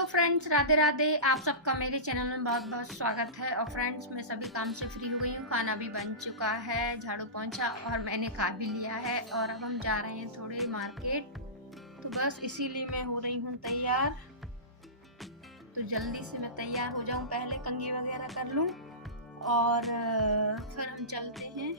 Hello friends, Radhe Radhe. आप सबका मेरे चैनल में बहुत बहुत स्वागत है। और फ्रेंड्स, मैं सभी काम से फ्री हुई हूँ, खाना भी बन चुका है, झाड़ू पोंछा और मैंने खा भी लिया है। और अब हम जा रहे हैं थोड़े मार्केट, तो बस इसीलिए मैं हो रही हूँ तैयार। तो जल्दी से मैं तैयार हो जाऊँ, पहले कंघी वगैरह कर लूँ और फिर हम चलते हैं।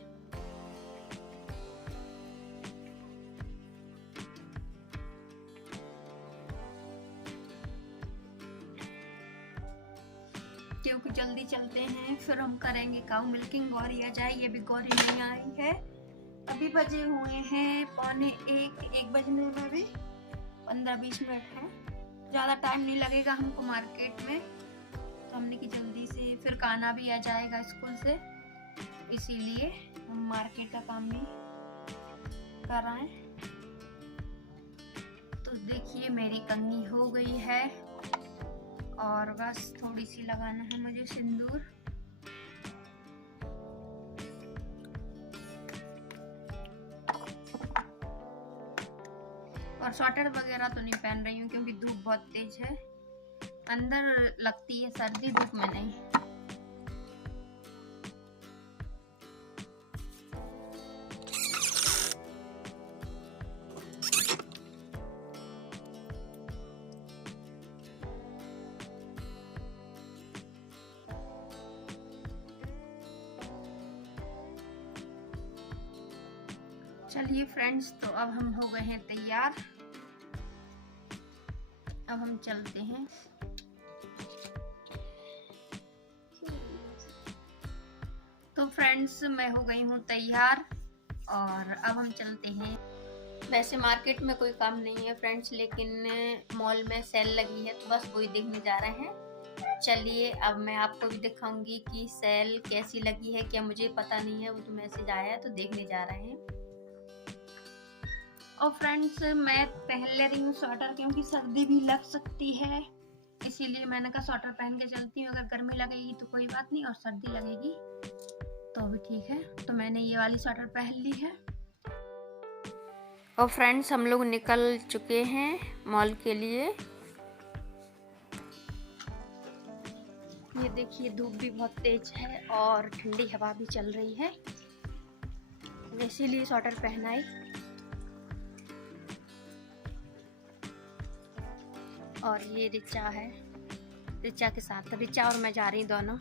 क्योंकि जल्दी चलते हैं, फिर हम करेंगे काऊ मिल्किंग। गौरी आ जाए, ये भी गौरी नहीं आई है। अभी बजे हुए हैं 12:45, 1 बजने में भी 15-20 मिनट है। ज़्यादा टाइम नहीं लगेगा हमको मार्केट में, तो हमने की जल्दी से, फिर कान्हा भी आ जाएगा स्कूल से, इसीलिए हम मार्केट का काम भी कर रहे हैं। तो देखिए मेरी कंघी हो गई है और बस थोड़ी सी लगाना है मुझे सिंदूर। और स्वेटर वगैरह तो नहीं पहन रही हूँ क्योंकि धूप बहुत तेज है, अंदर लगती है सर्दी, धूप में नहीं। चलिए फ्रेंड्स, तो अब हम हो गए हैं तैयार, अब हम चलते हैं। तो फ्रेंड्स, मैं हो गई हूँ तैयार और अब हम चलते हैं। वैसे मार्केट में कोई काम नहीं है फ्रेंड्स, लेकिन मॉल में सेल लगी है, तो बस वही देखने जा रहे हैं। चलिए अब मैं आपको भी दिखाऊंगी कि सेल कैसी लगी है, क्या मुझे पता नहीं है, वो तो मैसेज आया है तो देखने जा रहे हैं। और फ्रेंड्स, मैं पहन ले रही हूँ स्वेटर क्योंकि सर्दी भी लग सकती है, इसीलिए मैंने कहा स्वेटर पहन के चलती हूँ। अगर गर्मी लगेगी तो कोई बात नहीं, और सर्दी लगेगी तो भी ठीक है। तो मैंने ये वाली स्वेटर पहन ली है। और फ्रेंड्स, हम लोग निकल चुके हैं मॉल के लिए। ये देखिए धूप भी बहुत तेज है और ठंडी हवा भी चल रही है, इसीलिए स्वेटर पहनाई। और ये रिचा है, रिचा के साथ रिचा और मैं जा रही दोनों।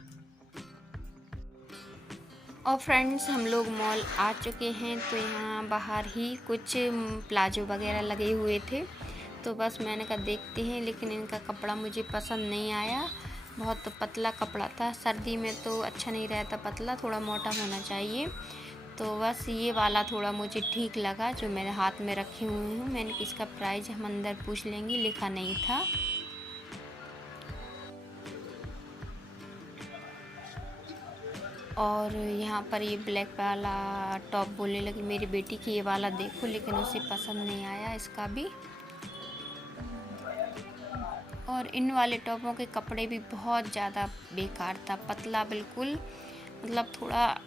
और फ्रेंड्स, हम लोग मॉल आ चुके हैं, तो यहाँ बाहर ही कुछ प्लाजो वगैरह लगे हुए थे, तो बस मैंने कहा देखते हैं, लेकिन इनका कपड़ा मुझे पसंद नहीं आया। बहुत पतला कपड़ा था, सर्दी में तो अच्छा नहीं रहता पतला, थोड़ा मोटा होना चाहिए। तो बस ये वाला थोड़ा मुझे ठीक लगा, जो मेरे हाथ में रखे हुए हूँ। मैंने इसका प्राइस हम अंदर पूछ लेंगे, लिखा नहीं था। और यहाँ पर ये ब्लैक वाला टॉप बोलने लगी मेरी बेटी की, ये वाला देखो, लेकिन उसे पसंद नहीं आया इसका भी। और इन वाले टॉपों के कपड़े भी बहुत ज़्यादा बेकार था, पतला बिल्कुल, मतलब थोड़ा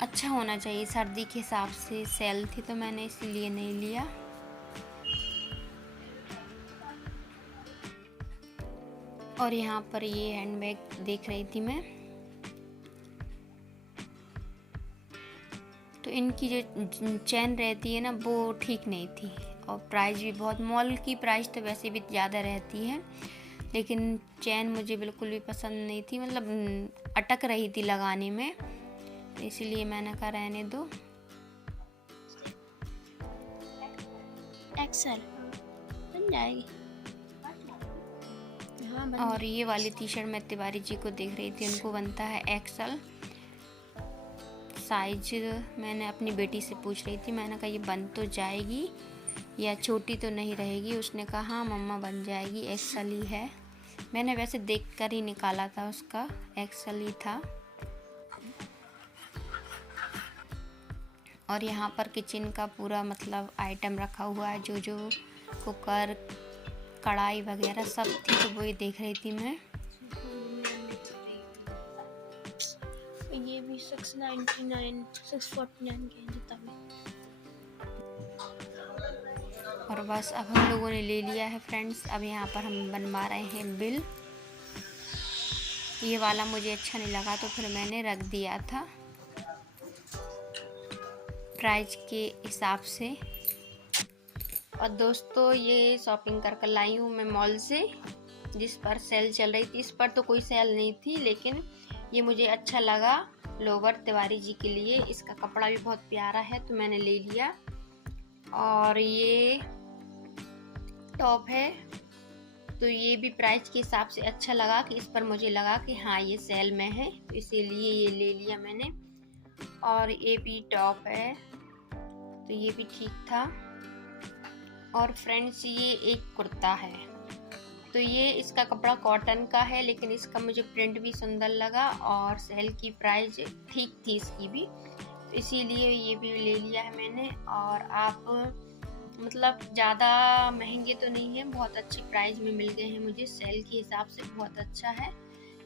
अच्छा होना चाहिए सर्दी के हिसाब से। सेल थी तो मैंने इसीलिए नहीं लिया। और यहाँ पर ये हैंडबैग देख रही थी मैं, तो इनकी जो चेन रहती है ना, वो ठीक नहीं थी। और प्राइस भी बहुत, मॉल की प्राइस तो वैसे भी ज़्यादा रहती है, लेकिन चेन मुझे बिल्कुल भी पसंद नहीं थी, मतलब अटक रही थी लगाने में, इसीलिए मैंने कहा रहने दो। एक्सेल बन जाएगी। हाँ, और ये वाली टी शर्ट मैं तिवारी जी को देख रही थी, उनको बनता है एक्सेल साइज। मैंने अपनी बेटी से पूछ रही थी, मैंने कहा ये बन तो जाएगी या छोटी तो नहीं रहेगी? उसने कहा हाँ मम्मा बन जाएगी, एक्सेल ही है। मैंने वैसे देखकर ही निकाला था, उसका एक्सेल ही था। और यहाँ पर किचन का पूरा मतलब आइटम रखा हुआ है, जो जो कुकर कढ़ाई वगैरह सब थी, तो वही देख रही थी मैं। ये भी 649 649 के जितना भी। और और बस अब हम लोगों ने ले लिया है फ्रेंड्स। अब यहाँ पर हम बनवा रहे हैं बिल। ये वाला मुझे अच्छा नहीं लगा तो फिर मैंने रख दिया था प्राइस के हिसाब से। और दोस्तों ये शॉपिंग कर लाई हूँ मैं मॉल से, जिस पर सेल चल रही थी। इस पर तो कोई सेल नहीं थी, लेकिन ये मुझे अच्छा लगा लोवर तिवारी जी के लिए। इसका कपड़ा भी बहुत प्यारा है तो मैंने ले लिया। और ये टॉप है तो ये भी प्राइस के हिसाब से अच्छा लगा कि इस पर मुझे लगा कि हाँ ये सेल में है, तो इसीलिए ये ले लिया मैंने। और ये भी टॉप है तो ये भी ठीक था। और फ्रेंड्स ये एक कुर्ता है तो ये इसका कपड़ा कॉटन का है, लेकिन इसका मुझे प्रिंट भी सुंदर लगा और सेल की प्राइस ठीक थी इसकी भी, तो इसीलिए ये भी ले लिया है मैंने। और आप मतलब ज़्यादा महंगे तो नहीं है, बहुत अच्छी प्राइस में मिल गए हैं मुझे, सेल के हिसाब से बहुत अच्छा है।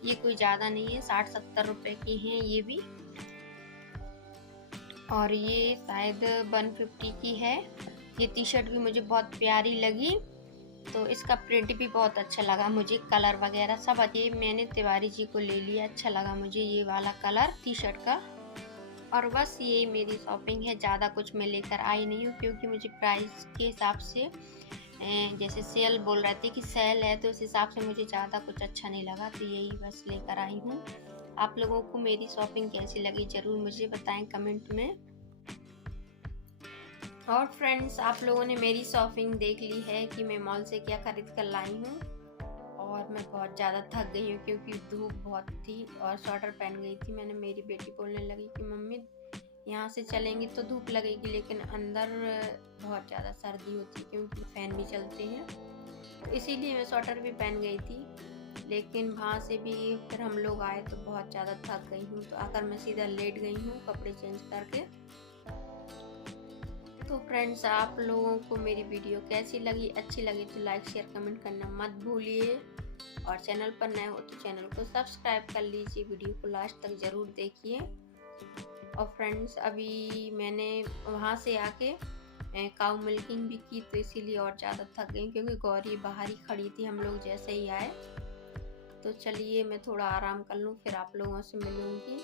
ये कोई ज़्यादा नहीं है, 60-70 रुपए की हैं ये भी। और ये शायद 150 की है। ये टी शर्ट भी मुझे बहुत प्यारी लगी, तो इसका प्रिंट भी बहुत अच्छा लगा मुझे, कलर वगैरह सब। ये मैंने तिवारी जी को ले लिया, अच्छा लगा मुझे ये वाला कलर टी शर्ट का। और बस ये मेरी शॉपिंग है, ज़्यादा कुछ मैं लेकर आई नहीं हूँ क्योंकि मुझे प्राइस के हिसाब से, जैसे सेल बोल रहे थे कि सेल है, तो उस हिसाब से मुझे ज़्यादा कुछ अच्छा नहीं लगा, तो यही बस लेकर आई हूँ। आप लोगों को मेरी शॉपिंग कैसी लगी ज़रूर मुझे बताएं कमेंट में। और फ्रेंड्स आप लोगों ने मेरी शॉपिंग देख ली है कि मैं मॉल से क्या खरीद कर लाई हूँ। और मैं बहुत ज़्यादा थक गई हूँ क्योंकि धूप बहुत थी और स्वेटर पहन गई थी। मैंने, मेरी बेटी बोलने लगी कि मम्मी यहाँ से चलेंगी तो धूप लगेगी, लेकिन अंदर बहुत ज़्यादा सर्दी होती है क्योंकि फ़ैन भी चलते हैं, तो इसीलिए मैं स्वेटर भी पहन गई थी। लेकिन वहाँ से भी फिर हम लोग आए तो बहुत ज़्यादा थक गई हूँ, तो आकर मैं सीधा लेट गई हूँ कपड़े चेंज करके। तो फ्रेंड्स आप लोगों को मेरी वीडियो कैसी लगी, अच्छी लगी तो लाइक शेयर कमेंट करना मत भूलिए। और चैनल पर नए हो तो चैनल को सब्सक्राइब कर लीजिए, वीडियो को लास्ट तक ज़रूर देखिए। और फ्रेंड्स अभी मैंने वहाँ से आके काऊ मिल्किंग भी की, तो इसीलिए और ज़्यादा थक गई क्योंकि गौरी बाहर ही खड़ी थी हम लोग जैसे ही आए। तो चलिए मैं थोड़ा आराम कर लूँ, फिर आप लोगों से मिलूँगी।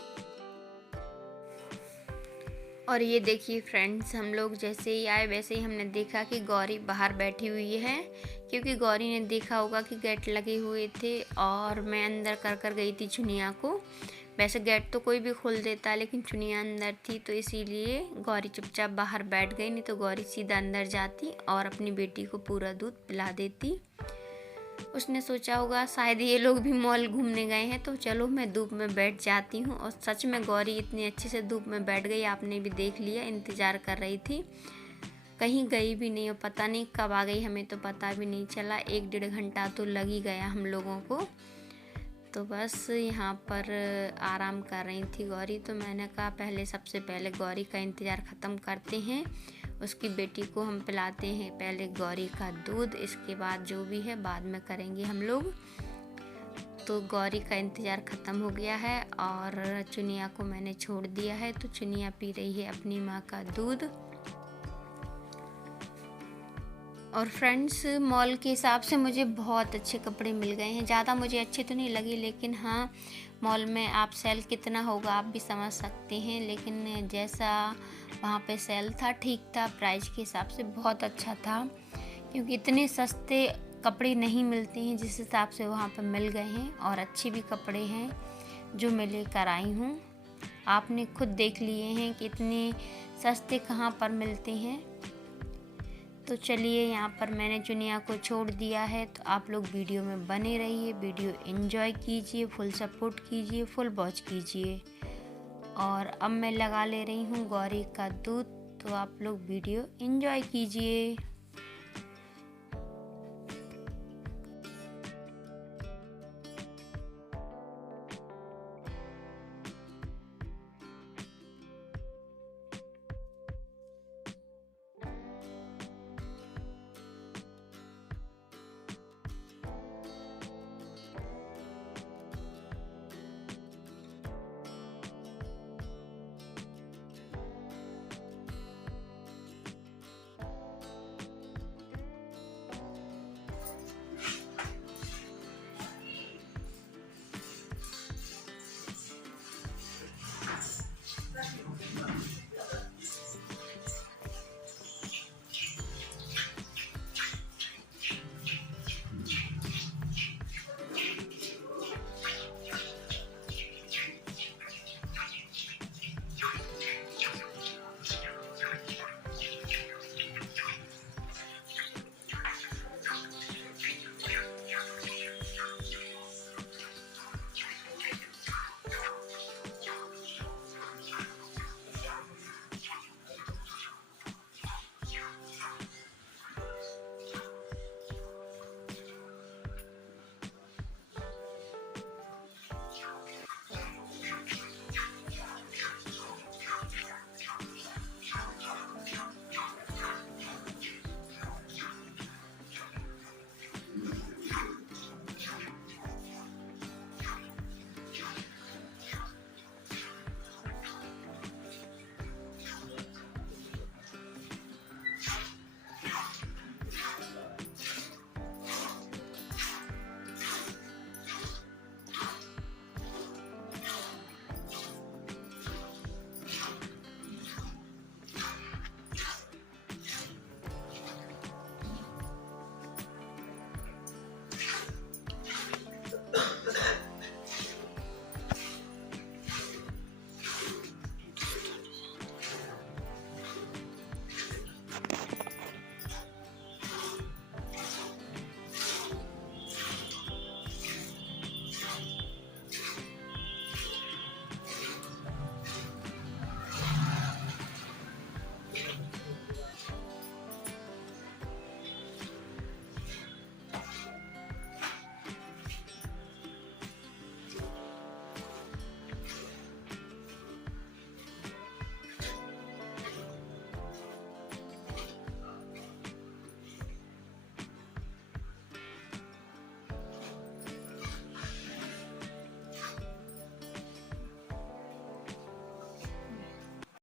और ये देखिए फ्रेंड्स, हम लोग जैसे ही आए वैसे ही हमने देखा कि गौरी बाहर बैठी हुई है, क्योंकि गौरी ने देखा होगा कि गेट लगे हुए थे और मैं अंदर कर गई थी चुनिया को। वैसे गेट तो कोई भी खोल देता है, लेकिन चुनिया अंदर थी तो इसीलिए गौरी चुपचाप बाहर बैठ गई, नहीं तो गौरी सीधा अंदर जाती और अपनी बेटी को पूरा दूध पिला देती। उसने सोचा होगा शायद ये लोग भी मॉल घूमने गए हैं तो चलो मैं धूप में बैठ जाती हूँ। और सच में गौरी इतनी अच्छे से धूप में बैठ गई, आपने भी देख लिया, इंतज़ार कर रही थी, कहीं गई भी नहीं। और पता नहीं कब आ गई, हमें तो पता भी नहीं चला, 1-1.5 घंटा तो लग ही गया हम लोगों को। तो बस यहाँ पर आराम कर रही थी गौरी, तो मैंने कहा पहले सबसे पहले गौरी का इंतज़ार ख़त्म करते हैं, उसकी बेटी को हम पिलाते हैं पहले गौरी का दूध, इसके बाद जो भी है बाद में करेंगे हम लोग। तो गौरी का इंतज़ार ख़त्म हो गया है और चुनिया को मैंने छोड़ दिया है, तो चुनिया पी रही है अपनी माँ का दूध। और फ्रेंड्स मॉल के हिसाब से मुझे बहुत अच्छे कपड़े मिल गए हैं, ज़्यादा मुझे अच्छे तो नहीं लगे, लेकिन हाँ मॉल में आप सेल कितना होगा आप भी समझ सकते हैं, लेकिन जैसा वहाँ पे सेल था ठीक था, प्राइस के हिसाब से बहुत अच्छा था, क्योंकि इतने सस्ते कपड़े नहीं मिलते हैं जिस हिसाब से वहाँ पे मिल गए हैं। और अच्छे भी कपड़े हैं जो मैं लेकर आई हूँ, आपने खुद देख लिए हैं कि इतने सस्ते कहाँ पर मिलते हैं। तो चलिए यहाँ पर मैंने चुनिया को छोड़ दिया है, तो आप लोग वीडियो में बने रहिए, वीडियो एंजॉय कीजिए, फुल सपोर्ट कीजिए, फुल वॉच कीजिए। और अब मैं लगा ले रही हूँ गौरी का दूध, तो आप लोग वीडियो एंजॉय कीजिए।